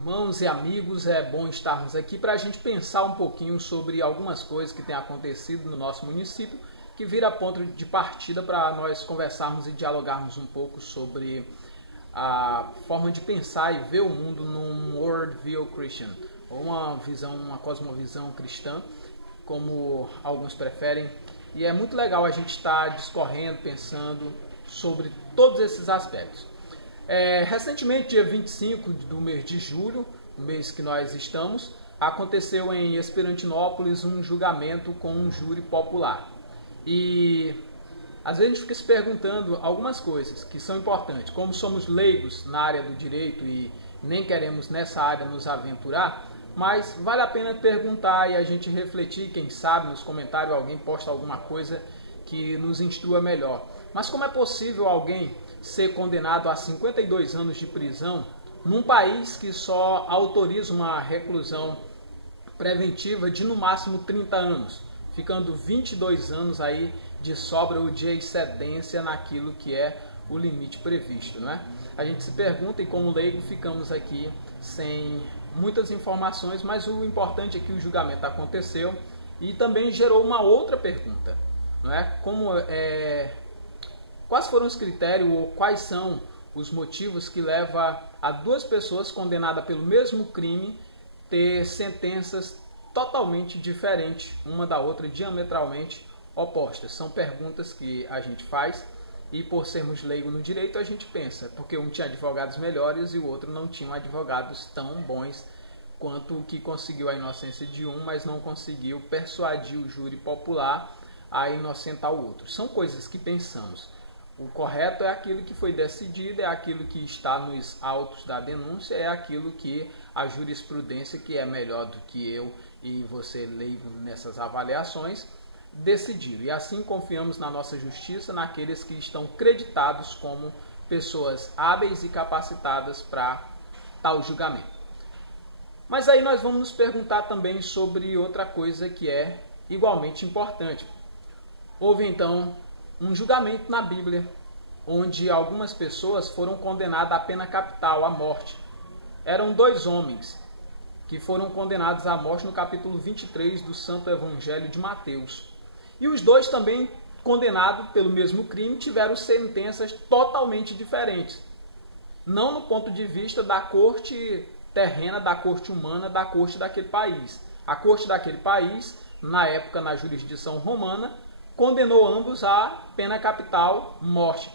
Irmãos e amigos, é bom estarmos aqui para a gente pensar um pouquinho sobre algumas coisas que têm acontecido no nosso município, que vira ponto de partida para nós conversarmos e dialogarmos um pouco sobre a forma de pensar e ver o mundo num worldview Christian, ou uma visão, uma cosmovisão cristã, como alguns preferem. E é muito legal a gente estar discorrendo, pensando sobre todos esses aspectos. Recentemente, dia 25 do mês de julho, o mês que nós estamos, aconteceu em Esperantinópolis um julgamento com um júri popular. E às vezes a gente fica se perguntando algumas coisas que são importantes. Como somos leigos na área do direito e nem queremos nessa área nos aventurar, mas vale a pena perguntar e a gente refletir, quem sabe nos comentários alguém posta alguma coisa que nos instrua melhor. Mas como é possível alguém ser condenado a 52 anos de prisão num país que só autoriza uma reclusão preventiva de no máximo 30 anos, ficando 22 anos aí de sobra ou de excedência naquilo que é o limite previsto, né? A gente se pergunta e como leigo ficamos aqui sem muitas informações, mas o importante é que o julgamento aconteceu e também gerou uma outra pergunta, não é? Quais foram os critérios ou quais são os motivos que levam a duas pessoas condenadas pelo mesmo crime ter sentenças totalmente diferentes, uma da outra, diametralmente opostas? São perguntas que a gente faz e por sermos leigos no direito a gente pensa, porque um tinha advogados melhores e o outro não tinha advogados tão bons quanto o que conseguiu a inocência de um, mas não conseguiu persuadir o júri popular a inocentar o outro. São coisas que pensamos. O correto é aquilo que foi decidido, é aquilo que está nos autos da denúncia, é aquilo que a jurisprudência, que é melhor do que eu e você leigo nessas avaliações, decidiu. E assim confiamos na nossa justiça, naqueles que estão creditados como pessoas hábeis e capacitadas para tal julgamento. Mas aí nós vamos nos perguntar também sobre outra coisa que é igualmente importante. Houve então um julgamento na Bíblia, onde algumas pessoas foram condenadas à pena capital, à morte. Eram dois homens que foram condenados à morte no capítulo 23 do Santo Evangelho de Mateus. E os dois também condenados pelo mesmo crime tiveram sentenças totalmente diferentes. Não no ponto de vista da corte terrena, da corte humana, da corte daquele país. A corte daquele país, na época na jurisdição romana, condenou ambos à pena capital, morte.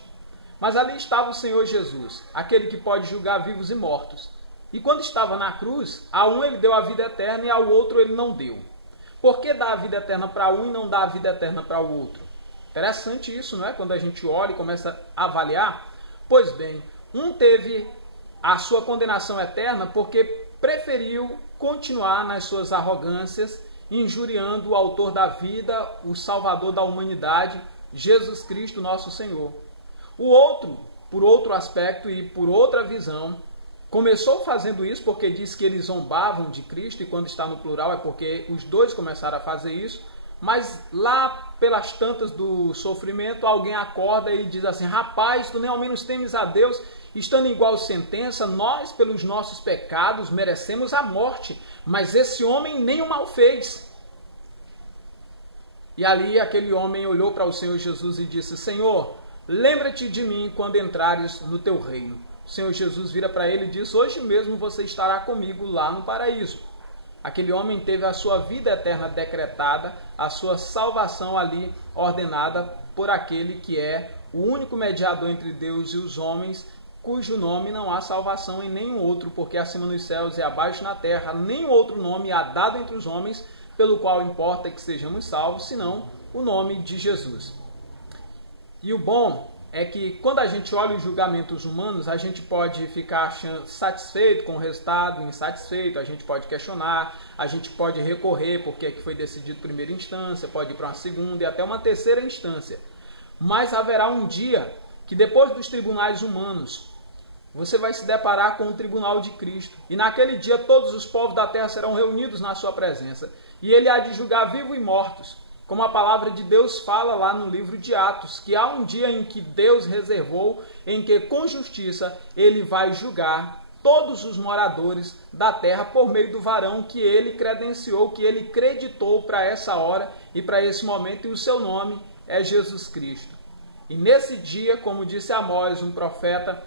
Mas ali estava o Senhor Jesus, aquele que pode julgar vivos e mortos. E quando estava na cruz, a um ele deu a vida eterna e ao outro ele não deu. Por que dá a vida eterna para um e não dá a vida eterna para o outro? Interessante isso, não é? Quando a gente olha e começa a avaliar. Pois bem, um teve a sua condenação eterna porque preferiu continuar nas suas arrogâncias, injuriando o autor da vida, o salvador da humanidade, Jesus Cristo, nosso Senhor. O outro, por outro aspecto e por outra visão, começou fazendo isso porque diz que eles zombavam de Cristo, e quando está no plural é porque os dois começaram a fazer isso, mas lá pelas tantas do sofrimento, alguém acorda e diz assim: rapaz, tu nem ao menos temes a Deus, estando em igual sentença, nós pelos nossos pecados merecemos a morte, mas esse homem nem o mal fez. E ali aquele homem olhou para o Senhor Jesus e disse: Senhor, lembra-te de mim quando entrares no teu reino. O Senhor Jesus vira para ele e diz: hoje mesmo você estará comigo lá no paraíso. Aquele homem teve a sua vida eterna decretada, a sua salvação ali ordenada por aquele que é o único mediador entre Deus e os homens, cujo nome não há salvação em nenhum outro, porque acima nos céus e abaixo na terra nenhum outro nome há dado entre os homens, pelo qual importa que sejamos salvos, senão o nome de Jesus. E o bom é que quando a gente olha os julgamentos humanos, a gente pode ficar satisfeito com o resultado, insatisfeito, a gente pode questionar, a gente pode recorrer porque foi decidido primeira instância, pode ir para uma segunda e até uma terceira instância. Mas haverá um dia que depois dos tribunais humanos, você vai se deparar com o tribunal de Cristo. E naquele dia todos os povos da terra serão reunidos na sua presença. E ele há de julgar vivos e mortos. Como a palavra de Deus fala lá no livro de Atos, que há um dia em que Deus reservou, em que com justiça ele vai julgar todos os moradores da terra por meio do varão que ele credenciou, que ele creditou para essa hora e para esse momento, e o seu nome é Jesus Cristo. E nesse dia, como disse Amós, um profeta,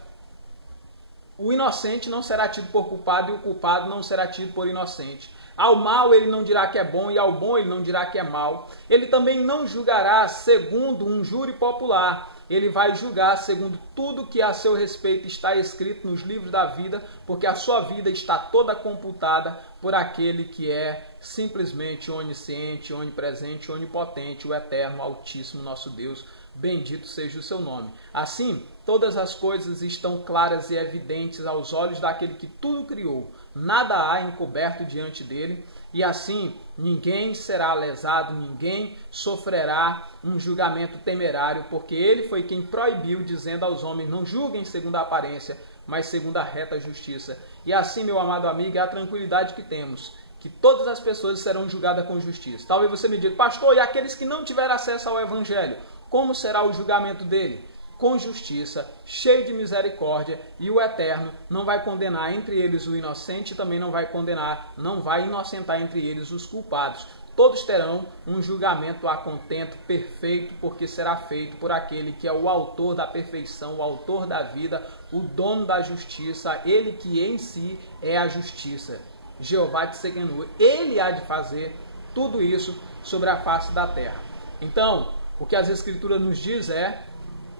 o inocente não será tido por culpado e o culpado não será tido por inocente. Ao mal ele não dirá que é bom e ao bom ele não dirá que é mal. Ele também não julgará segundo um júri popular. Ele vai julgar segundo tudo que a seu respeito está escrito nos livros da vida, porque a sua vida está toda computada por aquele que é simplesmente onisciente, onipresente, onipotente, o eterno, altíssimo nosso Deus. Bendito seja o seu nome. Assim, todas as coisas estão claras e evidentes aos olhos daquele que tudo criou. Nada há encoberto diante dele, e assim ninguém será lesado, ninguém sofrerá um julgamento temerário, porque ele foi quem proibiu, dizendo aos homens, não julguem segundo a aparência, mas segundo a reta justiça. E assim, meu amado amigo, é a tranquilidade que temos, que todas as pessoas serão julgadas com justiça. Talvez você me diga, pastor, e aqueles que não tiveram acesso ao evangelho, como será o julgamento dele? Com justiça, cheio de misericórdia, e o Eterno não vai condenar entre eles o inocente, também não vai condenar, não vai inocentar entre eles os culpados. Todos terão um julgamento a contento, perfeito, porque será feito por aquele que é o autor da perfeição, o autor da vida, o dono da justiça, ele que em si é a justiça. Jeová Tsidkenu, ele há de fazer tudo isso sobre a face da terra. Então, o que as Escrituras nos diz é: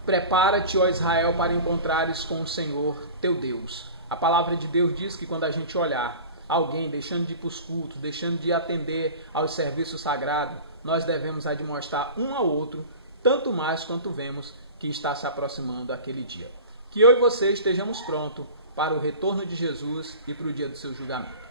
prepara-te, ó Israel, para encontrares com o Senhor teu Deus. A palavra de Deus diz que quando a gente olhar alguém deixando de ir para os cultos, deixando de atender aos serviços sagrados, nós devemos admoestar um ao outro, tanto mais quanto vemos que está se aproximando aquele dia. Que eu e você estejamos prontos para o retorno de Jesus e para o dia do seu julgamento.